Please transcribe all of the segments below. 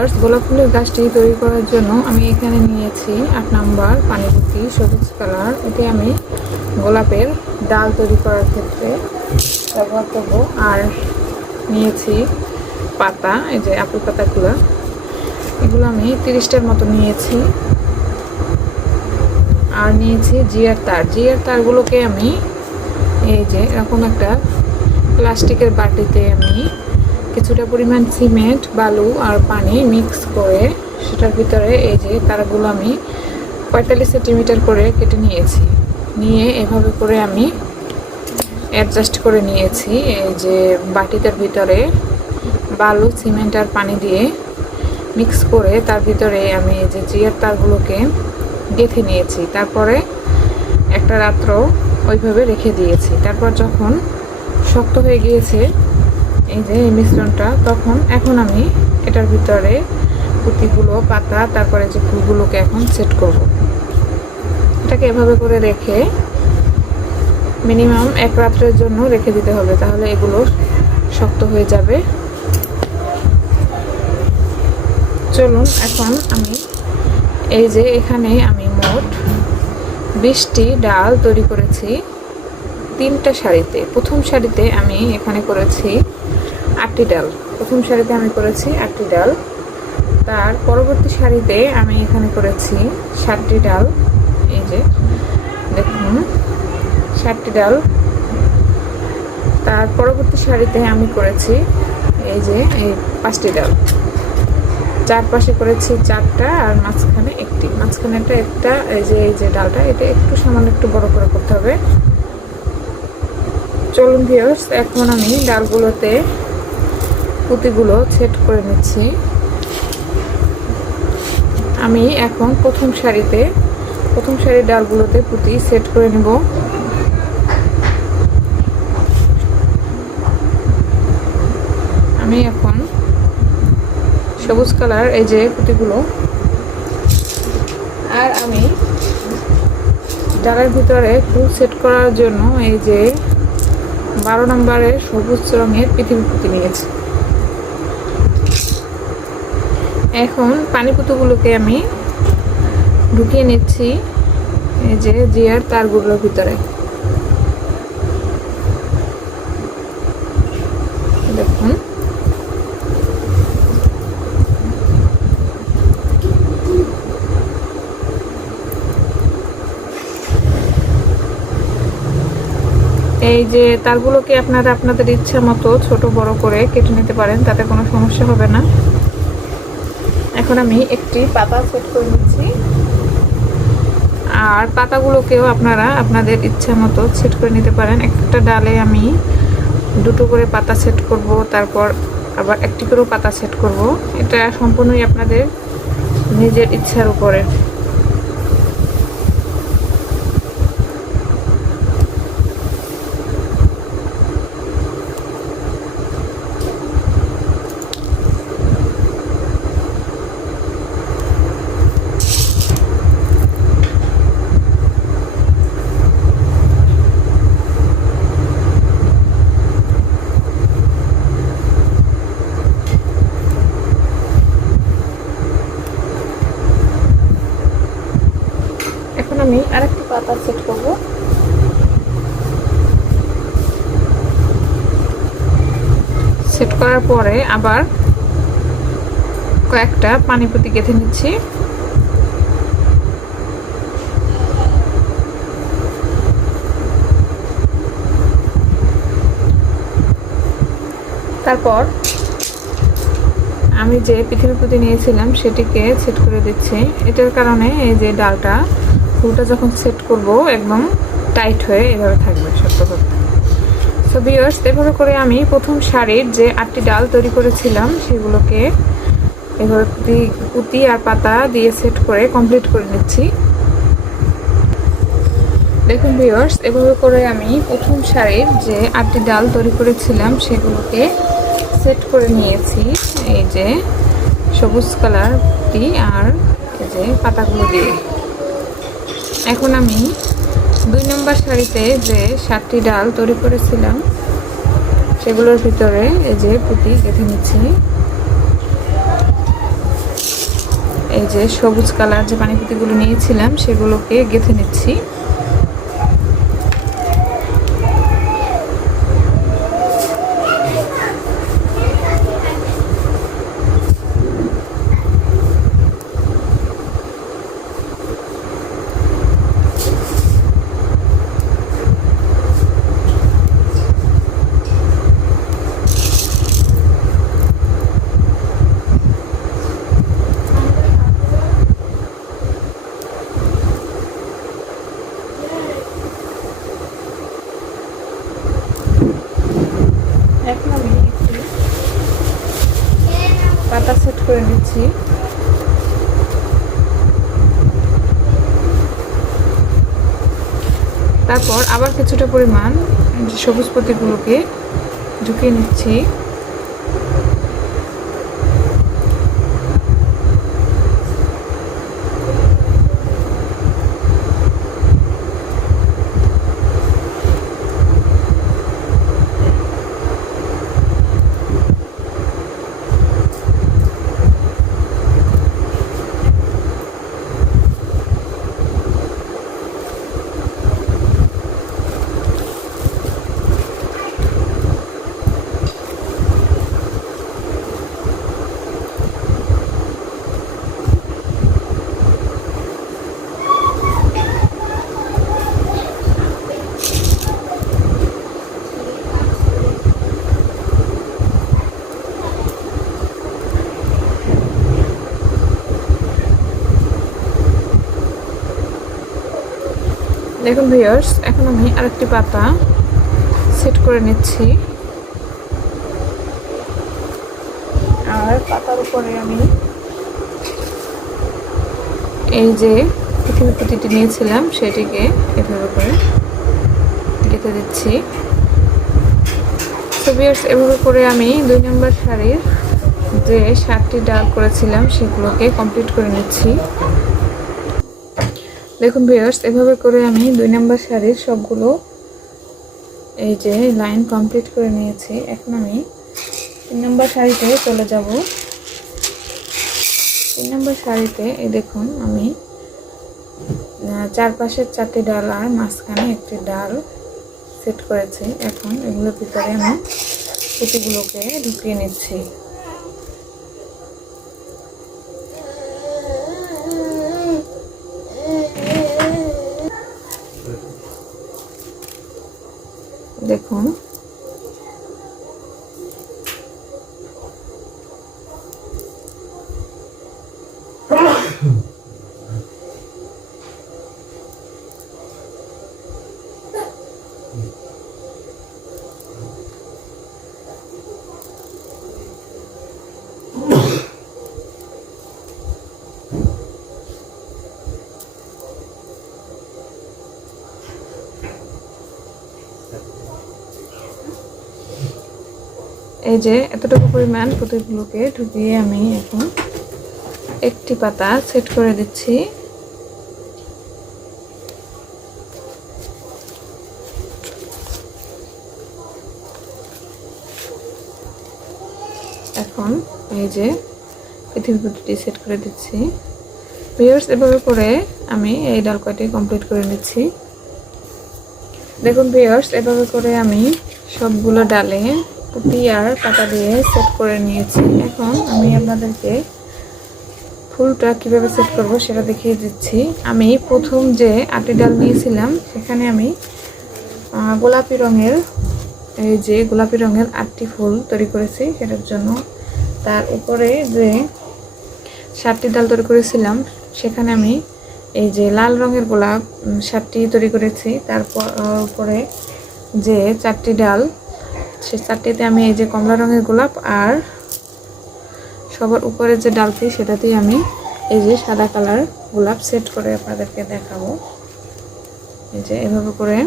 Viewers, গোলাপ ফুলের গাছটি তৈরি করার জন্য আমি এখানে নিয়েছি 8 নাম্বার পানি পুঁতি সবুজ কালার। এটি আমি গোলাপের ডাল তৈরি করার ক্ষেত্রে ব্যবহার করব। আর নিয়েছি পাতা, এই যে আপেল পাতাগুলো, এগুলো আমি 30টার মতো নিয়েছি। আর নিয়েছি জিয়ার তারগুলোকে আমি এই যে এরকম একটা প্লাস্টিকের বাটিতে আমি কিছুটা পরিমাণ সিমেন্ট, বালু আর পানি মিক্স করে সেটার ভিতরে এই যে তারগুলো আমি 45 সেন্টিমিটার করে কেটে নিয়েছি। নিয়ে এভাবে করে আমি অ্যাডজাস্ট করে নিয়েছি। এই যে বাটিটার ভিতরে বালু, সিমেন্ট আর পানি দিয়ে মিক্স করে তার ভিতরে আমি এই যে জিয়ার তারগুলোকে গেঁথে নিয়েছি। তারপরে একটা রাত্র ওইভাবে রেখে দিয়েছি। তারপর যখন শক্ত হয়ে গিয়েছে এই যে এই মিশ্রণটা, এখন আমি এটার ভিতরে পুঁতিগুলো, পাতা, তারপরে যে ফুলগুলোকে এখন সেট করব। এটাকে এভাবে করে রেখে মিনিমাম 1 রাত্রের জন্য রেখে দিতে হবে, তাহলে এগুলো শক্ত হয়ে যাবে। চলুন এখন আমি এই যে এখানে আমি মোট 20টি ডাল তৈরি করেছি 3টা শাড়িতে। প্রথম শাড়িতে আমি এখানে করেছি 8টি ডাল। প্রথম শাড়িতে আমি করেছি 8টি ডাল। তার পরবর্তী শাড়িতে আমি এখানে করেছি 7টি ডাল। এই যে দেখুন 7টি ডাল। তার পরবর্তী শাড়িতে আমি করেছি এই যে এই 5টি ডাল। চারপাশে করেছি 4টা আর মাঝখানে একটি, মাঝখানেটা একটা। এই যে ডালটা, এটা একটু সামান্য একটু বড় করে করতে হবে। চলুন ভিউয়ার্স, এখন আমি ডালগুলোতে পুঁতিগুলো সেট করে নিচ্ছি। আমি এখন প্রথম শাড়ির ডালগুলোতে পুঁতি সেট করে নেব। আমি এখন সবুজ কালার এই যে পুঁতিগুলো, আর আমি ডালের ভিতরে ফুল সেট করার জন্য এই যে 12 নম্বরের সবুজ রঙের পৃথিবী পুঁতি নিয়েছি। এখন পানি পুঁতিগুলোকে আমি ঢুকিয়ে নিচ্ছি এই যে জিয়ার তারগুলোর ভিতরে। দেখুন এই যে তারগুলোকে আপনারা আপনাদের ইচ্ছা মতো ছোট বড় করে কেটে নিতে পারেন, তাতে কোনো সমস্যা হবে না। এখন আমি একটি পাতা সেট করে নিচ্ছি। আর পাতাগুলোকেও আপনারা আপনাদের ইচ্ছা মতো সেট করে নিতে পারেন। একটা ডালে আমি 2টো করে পাতা সেট করব, তারপর আবার একটি করেও পাতা সেট করব। এটা সম্পূর্ণই আপনাদের নিজের ইচ্ছার উপরে। আমি আরেকটি পাতা সেট করব। সেট করার পরে আবার কয়েকটা পানি পুঁতি গেঁথে নিচ্ছি। তারপর আমি যে পৃথিবী পুঁতি নিয়েছিলাম সেটিকে সেট করে দিচ্ছি। এটার কারণে এই যে ডালটা, ফুলটা যখন সেট করব একদম টাইট হয়ে এভাবে থাকবে, শক্ত করতে। সো ভিউয়ার্স, এভাবে করে আমি প্রথম শাড়ির যে 8টি ডাল তৈরি করেছিলাম সেগুলোকে এভাবে পুঁতি আর পাতা দিয়ে সেট করে কমপ্লিট করে নিচ্ছি। দেখুন ভিউয়ার্স, এভাবে করে আমি প্রথম শাড়ির যে 8টি ডাল তৈরি করেছিলাম সেগুলোকে সেট করে নিয়েছি এই যে সবুজ কালার পুঁতি আর এই যে পাতাগুলো দিয়ে। এখন আমি 2 নম্বর শাড়িতে যে 7টি ডাল তৈরি করেছিলাম সেগুলোর ভিতরে এই যে পুঁতি গেঁথে নিচ্ছি। এই যে সবুজ কালার যে পানি পুঁতিগুলো নিয়েছিলাম সেগুলোকে গেঁথে নিচ্ছি। এখন আমি একটু পাতা সেট করে নিচ্ছি। তারপর আবার কিছুটা পরিমাণ সবুজ পতিগুলোকে ঢুকিয়ে নিচ্ছি। দেখুন ভিউয়ার্স, এখন আমি আরেকটি পাতা সেট করে নিচ্ছি। আর পাতার উপরে আমি এই যে পৃথিবী পুঁতিটি নিয়েছিলাম সেটিকে এভাবে করে গেঁথে দিচ্ছি। তো ভিউয়ার্স, এভাবে করে আমি 2 নম্বর শাড়ির যে 7টি ডাল করেছিলাম সেগুলোকে কমপ্লিট করে নিচ্ছি। দেখুন ভিউয়ার্স, এভাবে করে আমি 2 নম্বর শাড়ির সবগুলো এই যে লাইন কমপ্লিট করে নিয়েছি। এখন আমি 3 নম্বর শাড়িতে চলে যাব। 3 নম্বর শাড়িতে এই দেখুন আমি চারপাশের 4টি ডাল আর মাঝখানে একটি ডাল সেট করেছি। এখন এগুলোর ভিতরে আমি পুঁতিগুলোকে ঢুকিয়ে নিচ্ছি। দেখুন এই যে এতটুকু পরিমাণ পুঁতিগুলোকে ঢুকিয়ে আমি এখন একটি পাতা সেট করে দিচ্ছি। এখন এই যে পৃথিবী পুঁতিটি সেট করে দিচ্ছি। ভিউয়ার্স, এভাবে করে আমি এই ডাল কয়টি কমপ্লিট করে নিচ্ছি। দেখুন ভিউয়ার্স, এভাবে করে আমি সবগুলো ডালে পুঁতি আর পাতা দিয়ে সেট করে নিয়েছি। এখন আমি আপনাদেরকে ফুলটা কিভাবে সেট করব সেটা দেখিয়ে দিচ্ছি। আমি প্রথম যে 8টি ডাল নিয়েছিলাম সেখানে আমি গোলাপি রঙের এই যে গোলাপি রঙের 8টি ফুল তৈরি করেছি। সেটার জন্য তার উপরে যে 7টি ডাল তৈরি করেছিলাম সেখানে আমি এই যে লাল রঙের গোলাপ 7টি তৈরি করেছি। তারপর উপরে যে 4টি ডাল সে 4টিতে আমি এই যে কমলা রঙের গোলাপ আর সবার উপরে যে ডালটি সেটাতেই আমি এই যে সাদা কালার গোলাপ সেট করে আপনাদেরকে দেখাবো। এই যে এভাবে করে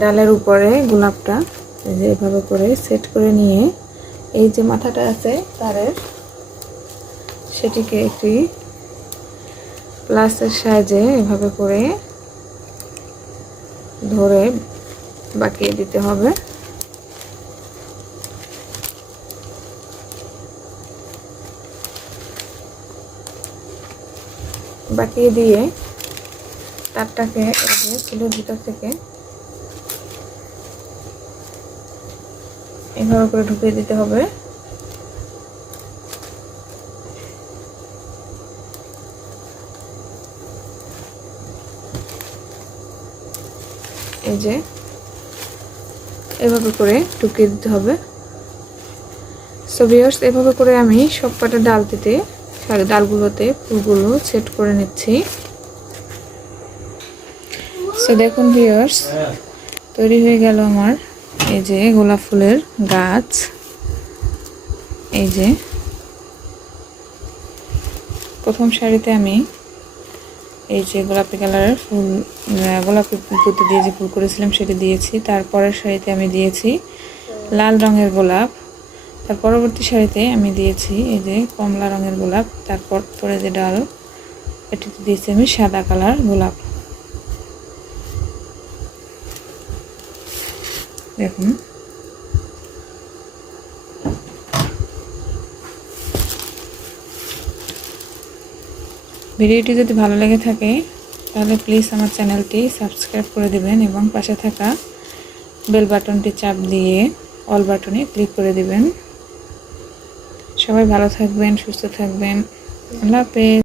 ডালের উপরে গোলাপটা এই যে এভাবে করে সেট করে নিয়ে এই যে মাথাটা আছে তারের সেটিকে একটি প্লাসের সাহায্যে এভাবে করে ধরে বাঁকিয়ে দিতে হবে। বাঁকিয়ে দিয়ে তারটাকে এই যে ফুলের ভিতর থেকে এভাবে করে ঢুকিয়ে দিতে হবে। এই যে এভাবে করে ঢুকিয়ে দিতে হবে। সো ভিউয়ার্স, এভাবে করে আমি সবকটা ডালগুলোতে ফুলগুলো সেট করে নিচ্ছি। সো দেখুন ভিউয়ার্স, তৈরি হয়ে গেল আমার এই যে গোলাপ ফুলের গাছ। এই যে প্রথম সারিতে আমি এই যে গোলাপি কালারের ফুল, গোলাপি পুঁতি দিয়ে যে ফুল করেছিলাম সেটি দিয়েছি। তারপরের সারিতে আমি দিয়েছি লাল রঙের গোলাপ। তার পরবর্তী সারিতে আমি দিয়েছি এই যে কমলা রঙের গোলাপ। তারপর পরে যে ডাল, এটিতে দিয়েছি আমি সাদা কালার গোলাপ। দেখুন ভিডিওটি যদি ভালো লেগে থাকে তাহলে প্লিজ আমার চ্যানেলটি সাবস্ক্রাইব করে দেবেন এবং পাশে থাকা বেল বাটনটি চাপ দিয়ে অল বাটনে ক্লিক করে দিবেন। সবাই ভালো থাকবেন, সুস্থ থাকবেন। আল্লাহ হাফেজ।